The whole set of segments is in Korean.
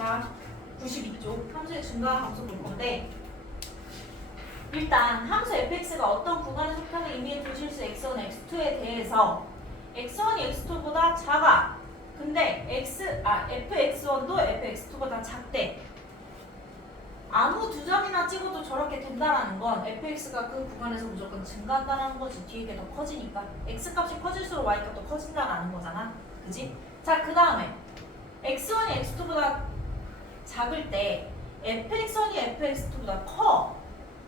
자, 92쪽 함수의 증가 함수 볼 건데 일단 함수 fx가 어떤 구간에 속하는 의미의 두 실수 x1, x2에 대해서 x1이 x2보다 작아. 근데 x 아 fx1도 fx2보다 작대. 아무 두 점이나 찍어도 저렇게 된다라는 건 fx가 그 구간에서 무조건 증가한다는 거지. 뒤에 게 더 커지니까 x 값이 커질수록 y 값도 커진다라는 거잖아. 그지? 자, 그 다음에 x1이 x2보다 작을 때 fx1이 fx2보다 커.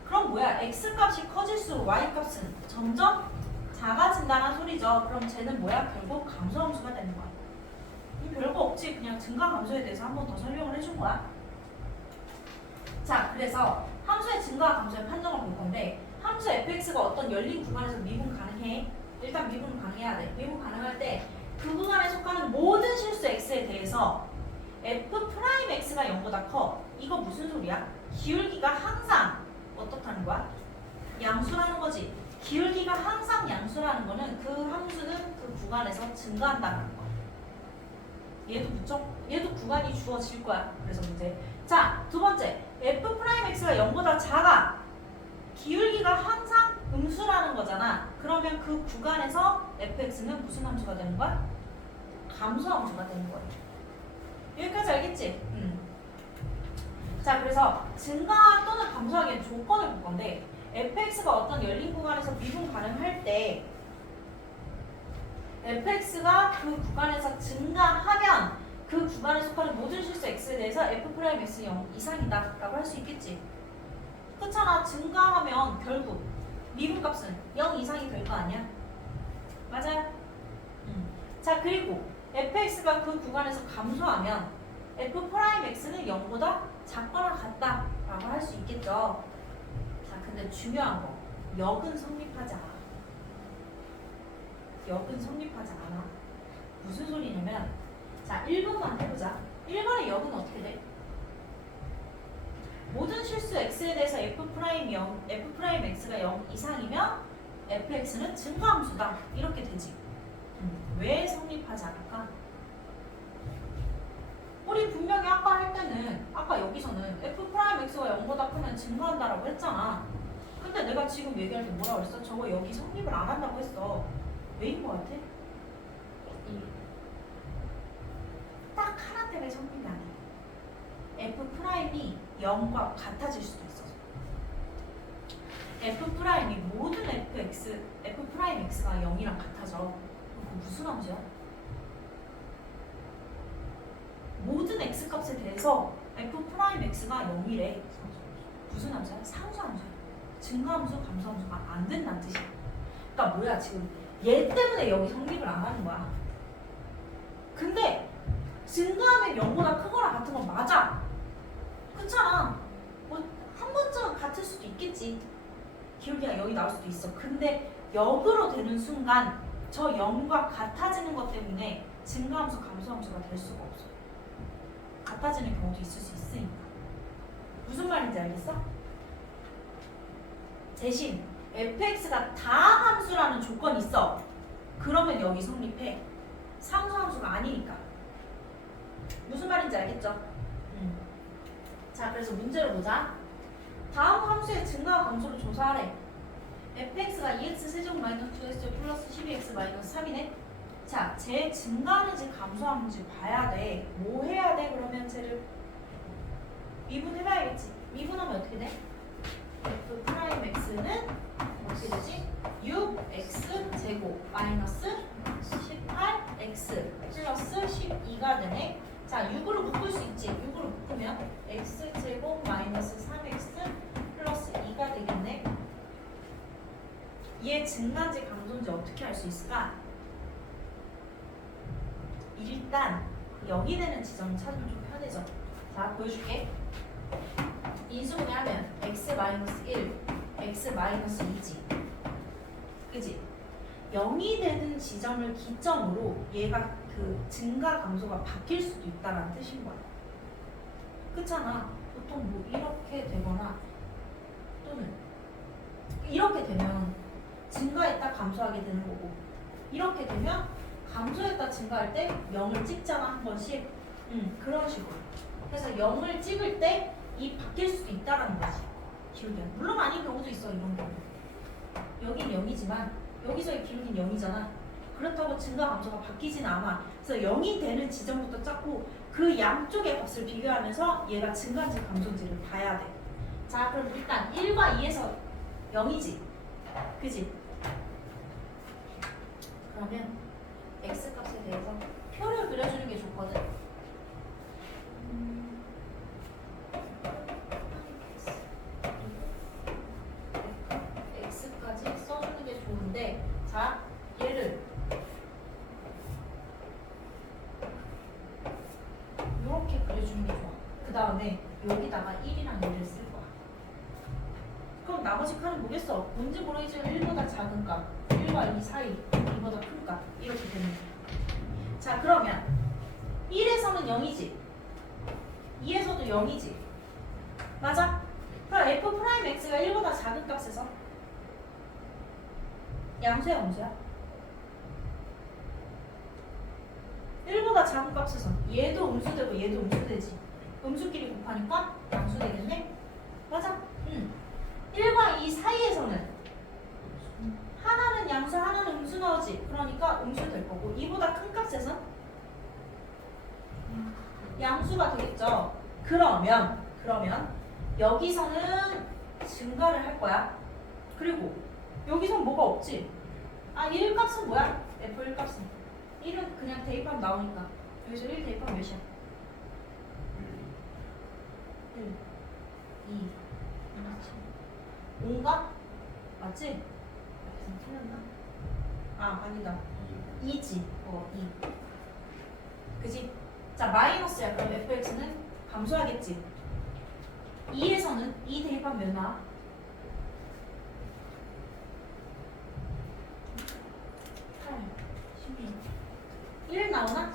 그럼 뭐야? x 값이 커질수록 y 값은 점점 작아진다는 소리죠. 그럼 쟤는 뭐야? 결국 감소함수가 되는 거야. 이 별거 없지. 그냥 증가 감소에 대해서 한 번 더 설명을 해준 거야. 자, 그래서 함수의 증가와 감소의 판정을 볼 건데 함수 fx가 어떤 열린 구간에서 미분 가능해? 일단 미분 가능해야 돼. 미분 가능할 때 그 구간에 속하는 모든 실수 x에 대해서 f 프라임 x가 0보다 커. 이거 무슨 소리야? 기울기가 항상 어떻다는 거야? 양수라는 거지. 기울기가 항상 양수라는 거는 그 함수는 그 구간에서 증가한다는 거야. 얘도 무척 얘도 구간이 주어질 거야. 그래서 문제. 자, 두 번째. f 프라임 x가 0보다 작아. 기울기가 항상 음수라는 거잖아. 그러면 그 구간에서 fx는 무슨 함수가 되는 거야? 감소 함수가 되는 거야. 여기까지 알겠지? 음. 자, 그래서 증가 또는 감소하기엔 조건을 볼 건데 fx가 어떤 열린 구간에서 미분 가능할 때 fx가 그 구간에서 증가하면 그 구간에 속하는 모든 실수 x에 대해서 f 프라임 x 0 이상이다 라고 할 수 있겠지 그렇잖아 증가하면 결국 미분 값은 0 이상이 될 거 아니야 맞아요 음. 자 그리고 fx가 그 구간에서 감소하면 f 프라임 x는 0보다 작거나 같다 라고 할 수 있겠죠. 자 근데 중요한 거. 역은 성립하지 않아. 역은 성립하지 않아. 무슨 소리냐면 자 1번만 해보자. 1번의 역은 어떻게 돼? 모든 실수 x에 대해서 f 프라임 0, f 프라임 x가 0 이상이면 fx는 증가함수다. 이렇게 되지 하지 않을까? 우리 분명히 아까 할 때는 아까 여기서는 f 프라임 x가 0보다 크면 증가한다라고 했잖아. 근데 내가 지금 얘기할 때 뭐라고 했어? 저거 여기 성립을 안 한다고 했어. 왜인 것 같아? 이딱 하나 때문에 성립이 안 해. f 프라임이 0과 같아질 수도 있어서. f 프라임이 모든 fx, f 프라임 x가 0이랑 같아져. 그럼 무슨 함수야? 모든 x 값에 대해서 f 프라임 x가 0이래. 무슨 함수야? 상수 함수야. 증가함수, 감소함수가 안 된다는 뜻이야. 그러니까 뭐야 지금 얘 때문에 여기 성립을 안 하는 거야. 근데 증가하면 0보다 크거나 같은 건 맞아. 그렇잖아. 뭐한 번쯤은 같을 수도 있겠지. 기울기가 여기 나올 수도 있어. 근데 역으로 되는 순간 저 0과 같아지는 것 때문에 증가함수, 감소함수가 될 수가 없어. 같아지는 경우도 있을 수 있으니까. 무슨 말인지 알겠어? 대신 fx가 다 함수라는 조건이 있어. 그러면 여기 성립해. 상수함수가 아니니까. 무슨 말인지 알겠죠? 음. 자, 그래서 문제를 보자. 다음 함수의 증가와 감소를 조사하래. fx가 2x 세제곱 마이너스 2x 플러스 12x 마이너스 3이네. 자, 쟤 증가하는지 감소하는지 봐야 돼. 뭐 해야 돼? 그러면 쟤를 미분해봐야겠지. 미분하면 어떻게 돼? f 프라임 x는 어떻게 되지? 6x 제곱 마이너스 18x 플러스 12가 되네. 자, 6으로 묶을 수 있지. 6으로 묶으면 x 제곱 마이너스 3x 플러스 2가 되겠네. 얘 증가인지 감소인지 어떻게 알 수 있을까? 일단 여기 되는 지점 찾으면 좀 편해져. 자, 보여줄게. 인수분해하면 x 마이너스 1, x 마이너스 2지. 그지? 0이 되는 지점을 기점으로 얘가 그 증가 감소가 바뀔 수도 있다는 뜻인 거야. 그렇잖아. 보통 뭐 이렇게 되거나 또는 이렇게 되면 증가했다 감소하게 되는 거고 이렇게 되면 감소했다 증가할 때 0을 찍잖아 한 번씩 음, 그런 식으로. 그래서 0을 찍을 때 이 바뀔 수도 있다라는 거지. 기울기는. 물론 아닌 경우도 있어, 이런 경우. 여긴 0이지만 여기서의 기울기는 0이잖아. 그렇다고 증가 감소가 바뀌진 않아. 그래서 0이 되는 지점부터 짰고 그 양쪽의 값을 비교하면서 얘가 증가인지 감소인지를 봐야 돼. 자, 그럼 일단 1과 2에서 0이지. 그지? 그러면 x 값에 대해서 표를 그려주는 게 좋거든. 음. x까지 써주는 게 좋은데, 자, 얘를 이렇게 그려주는 게 좋아. 그 다음에 여기다가 1이랑 2를 쓸 거야. 그럼 나머지 칸은 뭐겠어? 뭔지 모르겠지만 1보다 작은 값, 1과 2 사이, 2보다 큰 값, 이렇게. 자, 그러면 1에서는 0이지. 2에서도 0이지. 맞아? 그럼 f 프라임 x가 1보다 작은 값에서 양수야, 음수야? 1보다 작은 값에서 얘도 음수되고 얘도 음수되지. 음수끼리 곱하니까 양수 되겠네? 맞아? 응. 1과 2 사이에서는 하나는 양수, 하나는 나오지. 그러니까 음수 될 거고 2보다 큰 값에서 양수가 되겠죠. 그러면 그러면 여기서는 증가를 할 거야. 그리고 여기선 뭐가 없지? 아, 1 값은 뭐야? F1 값은 1은 그냥 대입하면 나오니까 여기서 1 대입하면 몇이야? 1 2 5가 맞지? 아, 아니다. 2지. 어, 2. 그지? 자, 마이너스야. 그럼 fx는 감소하겠지. 2에서는 2 대입하면 몇 나와? 8, 12. 1 나오나?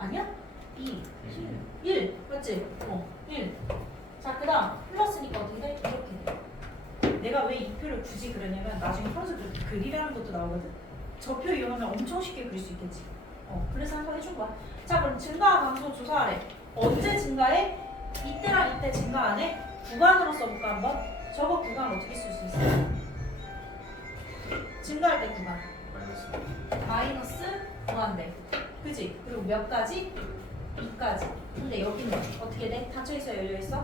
아니야? 2, 7, 1. 맞지? 어, 1. 자, 그 다음 플러스니까 어떻게 돼? 이렇게 돼. 내가 왜 이 표를 굳이 그러냐면 나중에 평소 그 글이라는 것도 나오거든. 저 표 이용하면 엄청 쉽게 그릴 수 있겠지. 어, 그래서 한번 해준 거야. 자, 그럼 증가 감소 조사하래. 언제 증가해? 이때랑 이때 증가 안 해? 구간으로 써볼까 한번? 저거 구간 어떻게 쓸 수 있어? 증가할 때 구간. 마이너스 무한대. 그지? 그리고 몇 가지? 2까지. 근데 여기는 어떻게 돼? 닫혀있어 열려있어?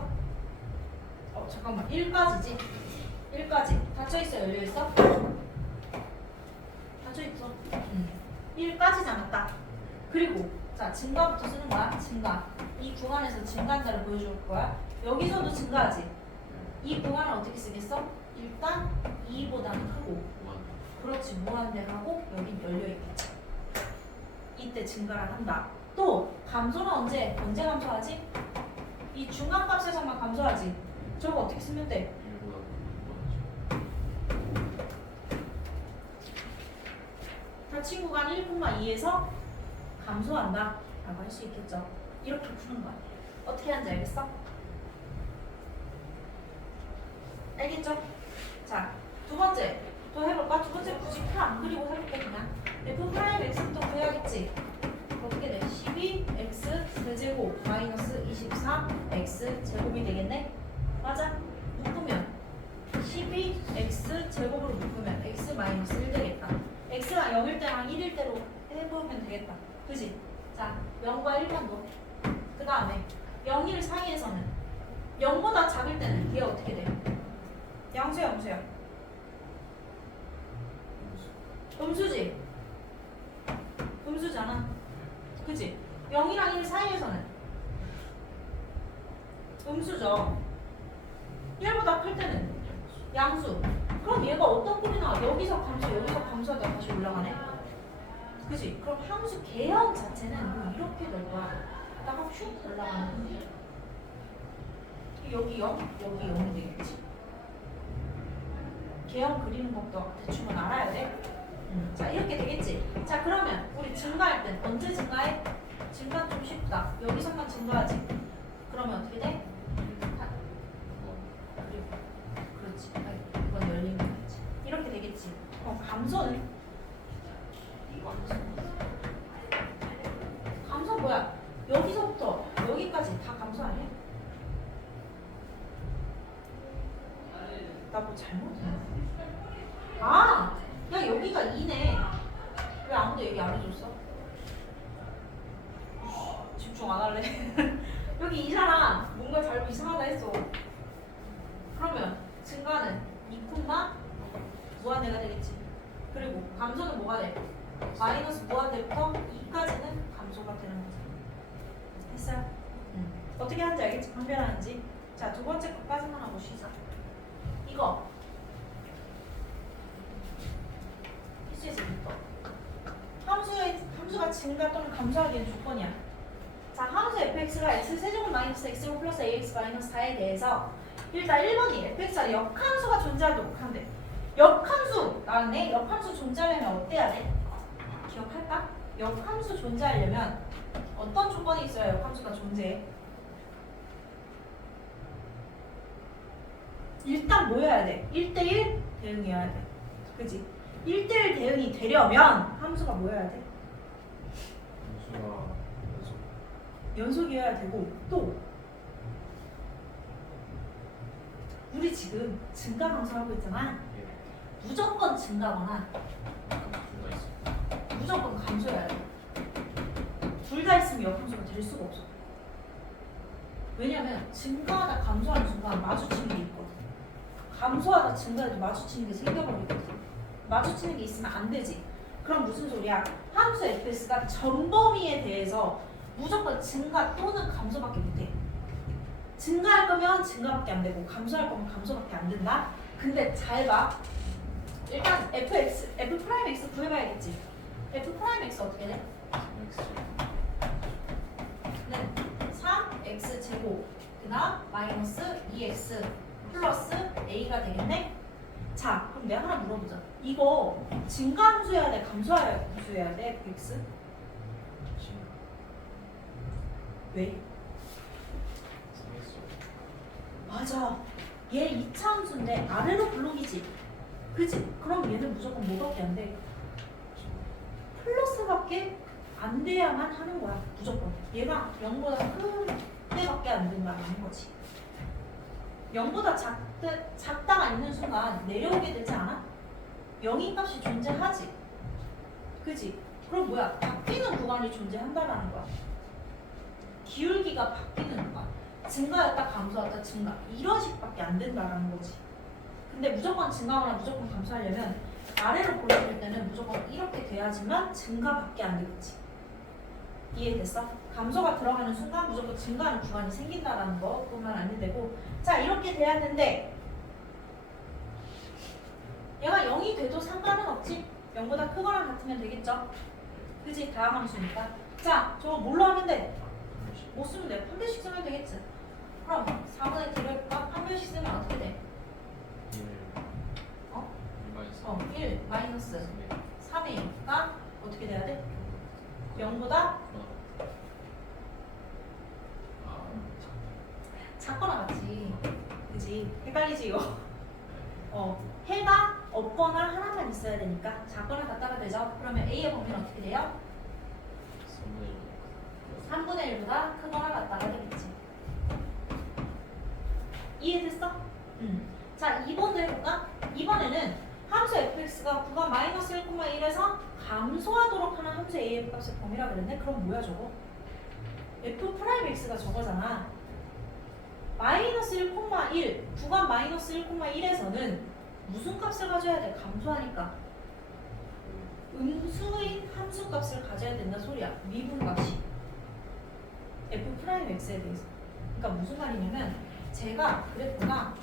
어 잠깐만 1까지지? 1까지. 닫혀있어 열려있어? 닫혀있어. 응. 1까지잖아 딱 그리고 자 증가부터 쓰는 거야. 증가. 이 구간에서 증가한다를 보여줄 거야. 여기서도 증가하지? 이 구간을 어떻게 쓰겠어? 일단 2보다는 크고. 그렇지 무한대하고 여긴 열려있겠지. 이때 증가를 한다. 또 감소는 언제? 언제 감소하지? 이 중간값에서만 감소하지. 저거 어떻게 쓰면 돼? 닫힌 구간 1,2에서 감소한다 라고 할 수 있겠죠 이렇게 푸는 거야 어떻게 하는지 알겠어? 알겠죠? 해보면 되겠다 그지? 자 0과 1만 넣어 그 다음에 0, 1 사이에서는 0보다 작을 때는 얘 어떻게 돼? 양수야 음수야? 음수지? 음수잖아 그지? 0이랑 1 사이에서는 음수죠 1보다 클 때는 양수 그럼 얘가 어떤 꼴이 나와? 여기서 감소 여기서 감소하다 다시 올라가네 그지? 그럼 함수 개형 자체는 뭐 이렇게 될 거야. 다가 슉 올라가는 거지 여기 0, 여기 0이 되겠지? 개형 그리는 법도 대충은 알아야 돼? 음, 자 이렇게 되겠지? 자 그러면 우리 증가할 땐 언제 증가해? 증가 좀 쉽다. 여기서만 증가하지 그러면 어떻게 돼? 그리고 그렇지 아이고, 이건 열린 거겠지 이렇게 되겠지 어 감소는 마이너스 감소 뭐야? 여기서부터 여기까지 다 감소 아니야? 나 뭐 잘못했나? 아! 야 여기가 2네 왜 아무도 얘기 안 해줬어? 집중 안 할래 여기 이잖아 뭔가 잘못 이상하다 했어 그러면 증가는 2콤마 무한대가 되겠지 그리고 감소는 뭐가 돼? 마이너스 무한대부터 2까지는 감소가 되는 거지. 됐어요? 응. 어떻게 하는지 알겠지? 방변하는지. 자, 두 번째 것까지만 하고 쉬자. 이거. 필수이지, 이거. 함수의, 함수가 증가 또는 감소하기엔 조건이야. Fx가 x 세제곱 마이너스 x 플러스 ax 마이너스 4에 대해서 일단 1번이 fx가 역함수가 존재하도록 한대. 역함수 나왔네. 역함수 존재하려면 어때야 돼? 기억할까? 역함수 존재하려면 어떤 조건이 있어야 역함수가 존재해? 일단 뭐여야 돼? 1대1 대응이어야 돼. 그지? 1대1 대응이 되려면 함수가 뭐여야 돼? 연속 연속이어야 되고 또 우리 지금 증가 감소하고 있잖아. 예 무조건 증가거나 무조건 감소해야 돼. 둘 다 있으면 역함수가 될 수가 없어. 왜냐면 증가하다 감소하는 순간 마주치는 게 있거든. 감소하다 증가해도 마주치는 게 생겨버리거든. 마주치는 게 있으면 안 되지. 그럼 무슨 소리야? 함수 fs가 전범위에 대해서 무조건 증가 또는 감소밖에 못해. 증가할 거면 증가밖에 안 되고 감소할 거면 감소밖에 안 된다. 근데 잘 봐. 일단 fx, f 프라임 x 구해봐야겠지. f 프라임 x 어떻게 돼? x 는 3x 제곱 그다음 마이너스 2x 플러스 a가 되겠네. 자, 그럼 내가 하나 물어보자. 이거 증가 함수해야 돼, 감소함수해야 돼, fx? 진 왜? 3x 맞아. 얘 2차 함수인데 아래로 블록이지. 그지? 그럼 얘는 무조건 뭐밖에 안 돼? 플러스밖에 안 돼야만 하는 거야. 무조건. 얘가 0보다 큰 때밖에 안 된다는 거지. 0보다 작, 작다가 있는 순간 내려오게 되지 않아? 0인 값이 존재하지. 그지? 그럼 뭐야? 바뀌는 구간이 존재한다라는 거야. 기울기가 바뀌는 구간. 증가였다 감소했다 증가. 이런 식밖에 안 된다라는 거지. 근데 무조건 증가하거나 무조건 감소하려면 아래로 보여줄 때는 무조건 이렇게 돼야지만 증가밖에 안 되겠지. 이해됐어? 감소가 들어가는 순간 무조건 증가하는 구간이 생긴다라는 거 그것만 알면 되고 자 이렇게 돼야 되는데 얘가 0이 돼도 상관은 없지 0보다 크거나 같으면 되겠죠 그지 다음 함수니까 자 저거 뭘로 하면 돼? 못 쓰면 돼 판별식 쓰면 되겠지 그럼 4분의 D를 해볼까? 판별식 쓰면 어떻게 돼? 1 어? 1 마이너스 어, 1 마이너스 3이니까 어떻게 돼야 돼? 0보다 아 작거나 같지. 그지? 헷갈리지 이거? 어, 해가 없거나 하나만 있어야 되니까 작거나 같다가 되죠? 그러면 A의 범위는 어떻게 돼요? 3분의 1보다 크거나 같다가 되겠지. 이해됐어? 응. 자, 2번도 해볼까? 이번에는 함수 fx가 구간 마이너스 1,1에서 감소하도록 하는 함수 a의 값의 범위라 그랬네? 그럼 뭐야 저거? f 프라임 x가 저거잖아. 마이너스 1,1 구간 마이너스 1,1에서는 무슨 값을 가져야 돼? 감소하니까 음수인 함수 값을 가져야 된다 소리야. 미분 값이. F 프라임 x에 대해서. 그러니까 무슨 말이냐면 제가 그래프가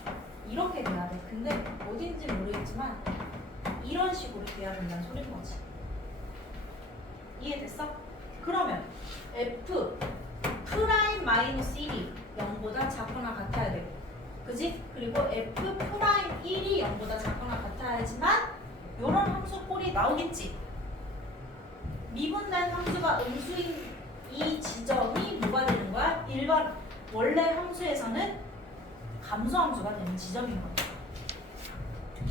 이렇게 돼야 돼. 근데 어딘지 모르겠지만 이런 식으로 돼야 된다는 소리인 거지. 이해됐어? 그러면 f 프라임 마이너스 1이 0보다 작거나 같아야 되고 그지? 그리고 f 프라임 1이 0보다 작거나 같아야지만 이런 함수 꼴이 나오겠지. 미분된 함수가 음수인 원래 함수에서는 감소함수가 되는 지점인 거야.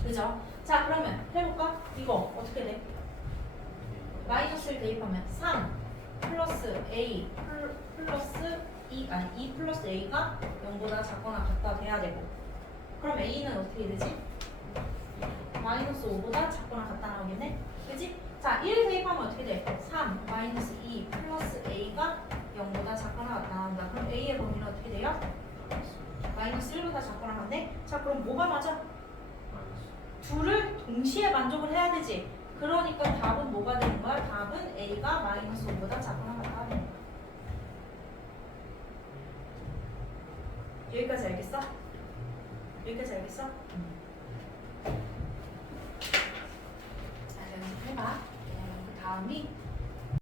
그죠? 자 그러면 해볼까? 이거 어떻게 돼? 마이너스를 대입하면 3 플러스 A 플- 플러스 2 아니 2 플러스 A가 0보다 작거나 같다 돼야 되고 그럼 A는 어떻게 되지? 마이너스 5보다 작거나 같다 나오겠네? 그지? 자, 1 대입하면 어떻게 돼? 3 마이너스 2 플러스 A가 0보다 작거나 같다 나온다. 그럼 A의 범위는 어떻게 돼요? 마이너스 1보다 작거나 같네? 자, 그럼 뭐가 맞아? 둘을 동시에 만족을 해야 되지. 그러니까 답은 뭐가 되는 거야? 답은 A가 마이너스 5보다 작거나 같다 되는 거야. 여기까지 알겠어? 여기까지 알겠어?